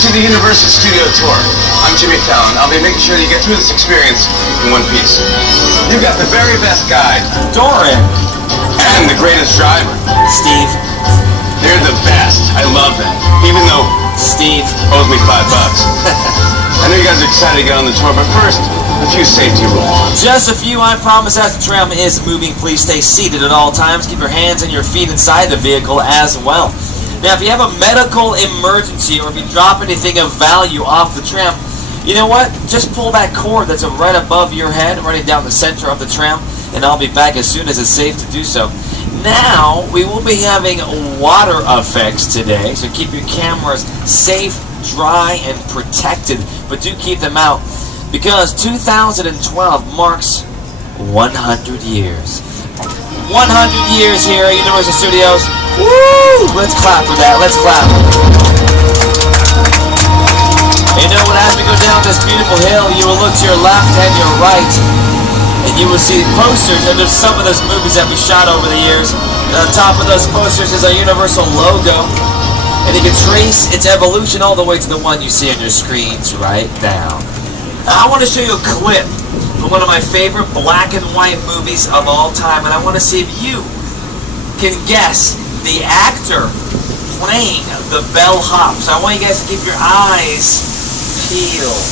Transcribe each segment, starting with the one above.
to the Universal Studio Tour. I'm Jimmy Fallon. I'll be making sure you get through this experience in one piece. You've got the very best guide, Doran. And the greatest driver, Steve. They're the best. I love that. Even though Steve owes me $5. I know you guys are excited to get on the tour, but first, a few safety rules. Just a few, I promise. As the tram is moving, please stay seated at all times. Keep your hands and your feet inside the vehicle as well. Now, if you have a medical emergency or if you drop anything of value off the tram, you know what? Just pull that cord that's right above your head, running down the center of the tram, and I'll be back as soon as it's safe to do so. Now, we will be having water effects today, so keep your cameras safe, dry, and protected, but do keep them out, because 2012 marks 100 years. 100 years here at Universal Studios. Woo! Let's clap for that. Let's clap. You know what? As we go down this beautiful hill, you will look to your left and your right, and you will see posters of some of those movies that we shot over the years. And on top of those posters is our Universal logo, and you can trace its evolution all the way to the one you see on your screens right now. Now, I want to show you a clip from one of my favorite black and white movies of all time, and I want to see if you can guess the actor playing the bellhop. So I want you guys to keep your eyes peeled.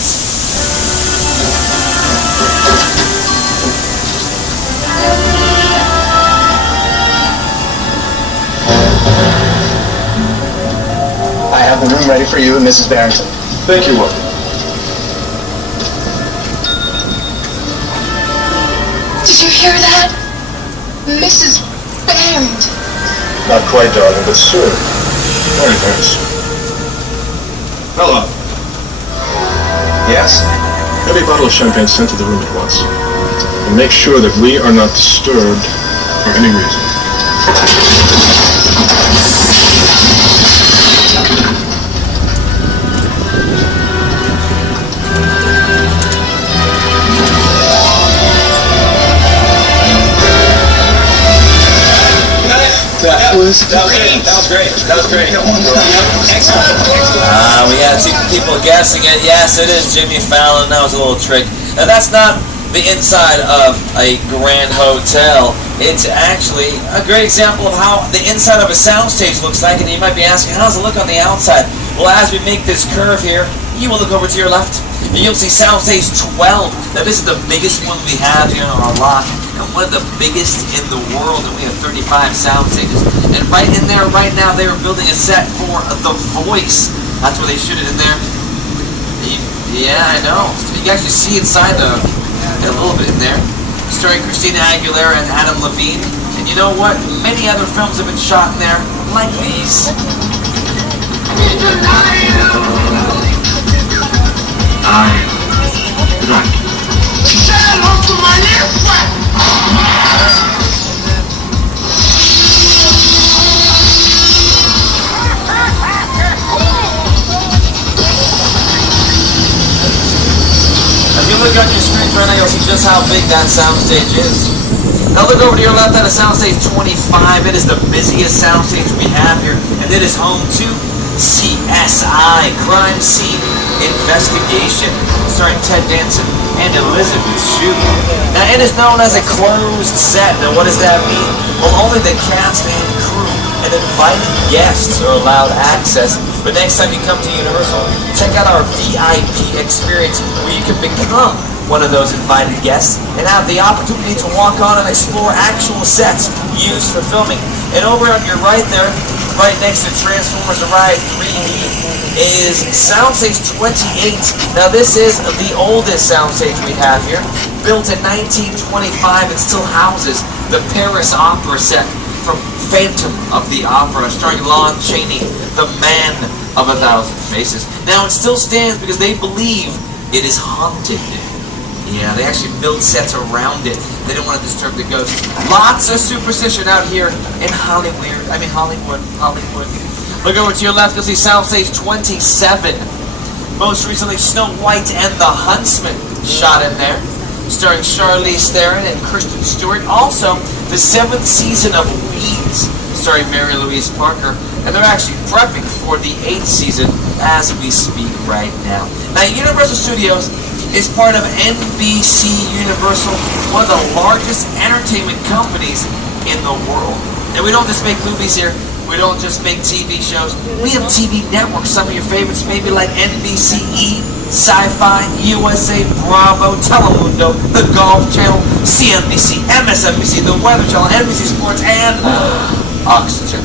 I have the room ready for you and Mrs. Barrington. Thank you, Wilton. Did you hear that? Mrs. Barrington. Not quite, darling, but soon. Very, very soon. Hello. Yes? Have a bottle of champagne sent to the room at once. And make sure that we are not disturbed for any reason. That was great. We had two people guessing it. Yes, it is Jimmy Fallon. That was a little trick. Now, that's not the inside of a grand hotel. It's actually a great example of how the inside of a soundstage looks like, and you might be asking, how does it look on the outside? Well, as we make this curve here, you will look over to your left, and you'll see Soundstage 12. Now, this is the biggest one we have here on our lot, and one of the biggest in the world, and we have 35 sound stages. And right in there, right now, they are building a set for The Voice. That's where they shoot it in there. Yeah, I know. You can actually see inside a little bit in there. Starring Christina Aguilera and Adam Levine. And you know what? Many other films have been shot in there, like these. Say hello to my little friend. If you look at your screens right now, you'll see just how big that soundstage is. Now look over to your left at a soundstage 25. It is the busiest soundstage we have here, and it is home to CSI, Crime Scene Investigation, starring Ted Danson and Elizabeth Shue. Now, it is known as a closed set. Now, what does that mean? Well, only the cast and crew and invited guests are allowed access. But next time you come to Universal, check out our VIP experience, where you can become one of those invited guests and have the opportunity to walk on and explore actual sets used for filming. And over on your right there, right next to Transformers Ride 3D, is Soundstage 28. Now, this is the oldest soundstage we have here. Built in 1925, it still houses the Paris Opera set from Phantom of the Opera, starring Lon Chaney, the man of 1,000 faces. Now, it still stands because they believe it is haunted. Yeah, they actually build sets around it. They don't want to disturb the ghosts. Lots of superstition out here in Hollywood. Look over to your left, you'll see Soundstage 27. Most recently, Snow White and the Huntsman shot in there, starring Charlize Theron and Kristen Stewart. Also, the 7th season of Weeds, starring Mary Louise Parker. And they're actually prepping for the 8th season as we speak right now. Now, Universal Studios is part of NBC Universal, one of the largest entertainment companies in the world. And we don't just make movies here. We don't just make TV shows. We have TV networks. Some of your favorites, maybe like NBCE, Sci-Fi, USA, Bravo, Telemundo, The Golf Channel, CNBC, MSNBC, The Weather Channel, NBC Sports, and Oxygen.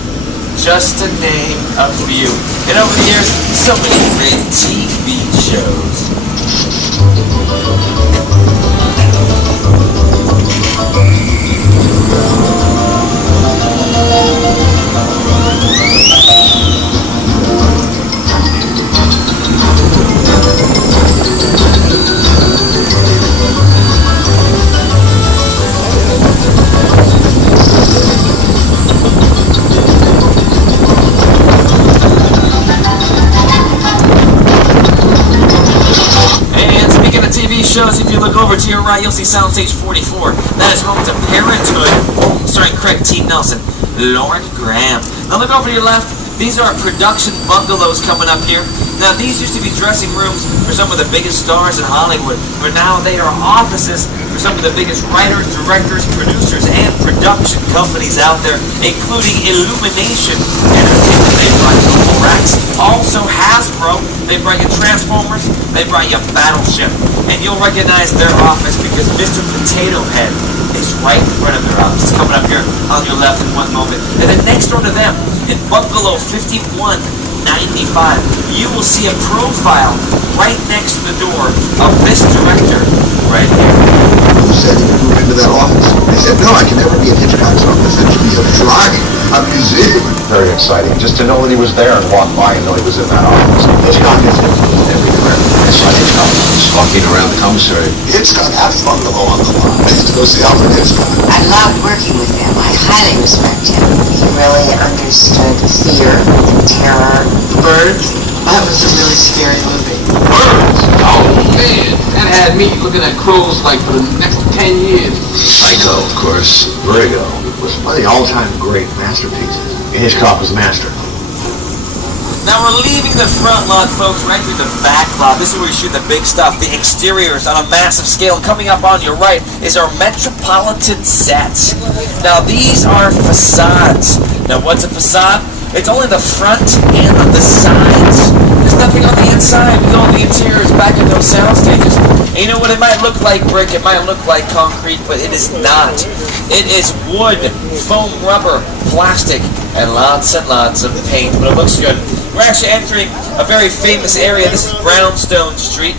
Just to name a few. And over the years, so many great TV shows. Shows, if you look over to your right, you'll see Soundstage 44. That is home to Parenthood, starring Craig T. Nelson, Lauren Graham. Now look over to your left. These are production bungalows coming up here. Now these used to be dressing rooms for some of the biggest stars in Hollywood, but now they are offices for some of the biggest writers, directors, producers, and production companies out there, including Illumination Entertainment. They brought you Rex. Also Hasbro. They brought you Transformers. They brought you Battleship. And you'll recognize their office because Mr. Potato Head is right in front of their office. It's coming up here on your left in one moment. And then next door to them, in Bungalow 5195, you will see a profile right next to the door of this director right here. Who said he could move into that office? I said, no, I can never be in Hitchcock's office. That should be a driving, a museum. Very exciting. Just to know that he was there and walk by and know he was in that office. Hitchcock is everywhere. I saw Hitchcock walking around the commissary. Hitchcock had a bungalow on the line. I used to go see Alfred Hitchcock. I loved working with him. I highly respect him. He really understood fear and terror. Birds? That was a really scary movie. Birds? Oh, man. That had me looking at crows like for the next 10 years. Psycho, of course. Vertigo was one of the all-time great masterpieces. Hitchcock was master. Now we're leaving the front lot, folks, right through the back lot. This is where we shoot the big stuff, the exteriors on a massive scale. And coming up on your right is our Metropolitan set. Now these are facades. Now what's a facade? It's only the front and the sides. There's nothing on the inside. We go on the interiors back in those sound stages. And you know what? It might look like brick, it might look like concrete, but it is not. It is wood, foam rubber, plastic, and lots of paint, but it looks good. We're actually entering a very famous area. This is Brownstone Street.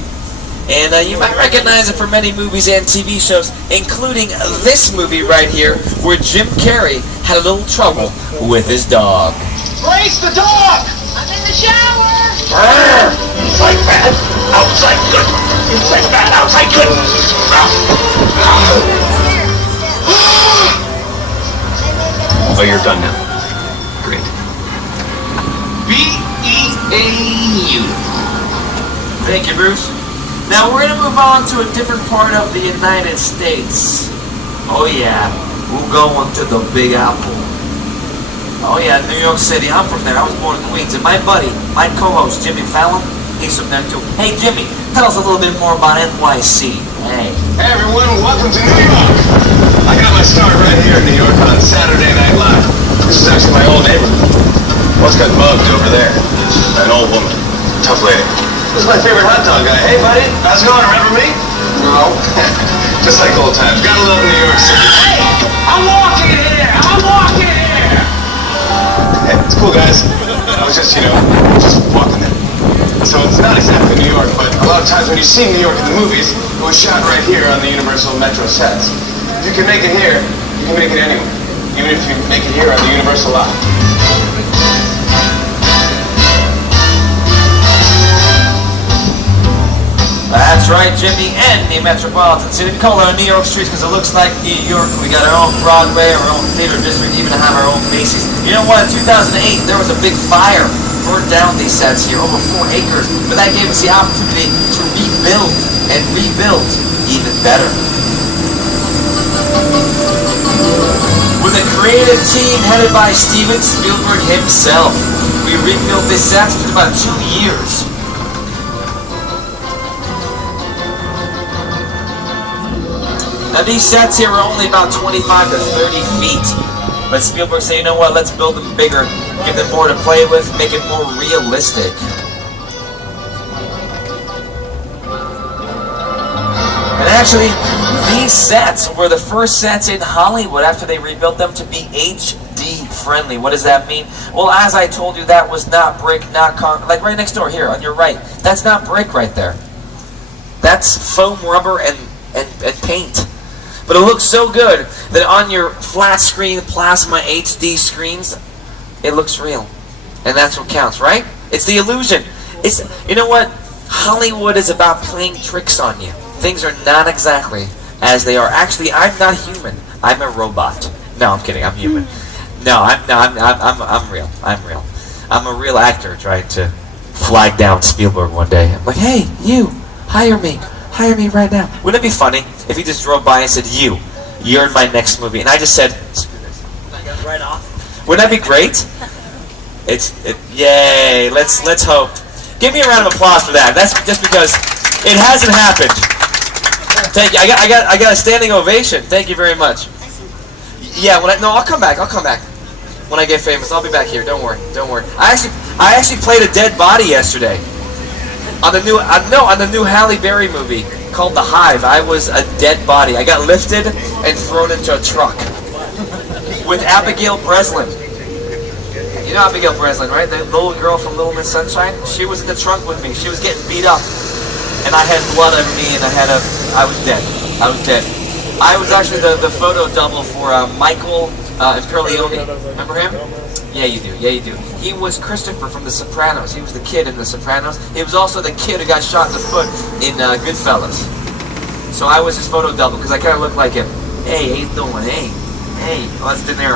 And you might recognize it from many movies and TV shows, including this movie right here, where Jim Carrey had a little trouble with his dog. Race the dog! I'm in the shower! Inside bad, outside good. Inside bad, outside good. Oh, you're done now. Great. B-E-A-U. Thank you, Bruce. Now we're going to move on to a different part of the United States. Oh yeah, we're going to the Big Apple. Oh yeah, New York City. I'm from there. I was born in Queens. And my buddy, my co-host, Jimmy Fallon, he's from there too. Hey Jimmy, tell us a little bit more about NYC. Hey. Hey everyone, welcome to New York. I got my start right here in New York on Saturday Night Live. This is actually my old neighborhood. What's got bugged over there? An old woman. Tough lady. This is my favorite hot dog guy. Hey buddy, how's it going? Remember me? No. Just like old times. Gotta love New York City. Hey! I'm walking here! I'm walking here! Hey, it's cool guys. I was just, just walking there. So it's not exactly New York, but a lot of times when you see New York in the movies, it was shot right here on the Universal Metro sets. If you can make it here, you can make it anywhere. Even if you make it here on the Universal lot. That's right, Jimmy, and the Metropolitan City. We call it New York streets because it looks like New York. We got our own Broadway, our own theater district, even have our own Macy's. You know what? In 2008, there was a big fire. Burned down these sets here, over 4 acres. But that gave us the opportunity to rebuild and rebuild even better. With a creative team headed by Steven Spielberg himself. We rebuilt this set in about 2 years. Now these sets here are only about 25 to 30 feet. But Spielberg said, you know what, let's build them bigger, give them more to play with, make it more realistic. And actually, these sets were the first sets in Hollywood after they rebuilt them to be HD friendly. What does that mean? Well, as I told you, that was not brick, not concrete. Like right next door here on your right. That's not brick right there. That's foam rubber and paint. But it looks so good that on your flat screen plasma HD screens, it looks real. And that's what counts, right? It's the illusion. It's, you know what? Hollywood is about playing tricks on you. Things are not exactly as they are. Actually, I'm not human. I'm a robot. No, I'm kidding. I'm human. No, I'm real. I'm real. I'm a real actor trying to flag down Spielberg one day. I'm like, hey, you, hire me. Hire me right now. Wouldn't it be funny if he just drove by and said, you're in my next movie. And I just said, screw this. I got right off. Wouldn't that be great? Yay. Let's hope. Give me a round of applause for that. That's just because it hasn't happened. Thank you. I got a standing ovation. Thank you very much. Yeah, I'll come back. I'll come back. When I get famous, I'll be back here. Don't worry. Don't worry. I actually played a dead body yesterday. On the new Halle Berry movie called The Hive, I was a dead body. I got lifted and thrown into a truck with Abigail Breslin. You know Abigail Breslin, right? The little girl from Little Miss Sunshine. She was in the trunk with me. She was getting beat up, and I had blood on me, and I was dead. I was dead. I was actually the photo double for Michael Imperiglione. Remember him? Yeah, you do. Yeah, you do. He was Christopher from The Sopranos. He was the kid in The Sopranos. He was also the kid who got shot in the foot in Goodfellas. So I was his photo double because I kind of looked like him. Hey, how you doing? Hey, hey. Well, that's De Niro.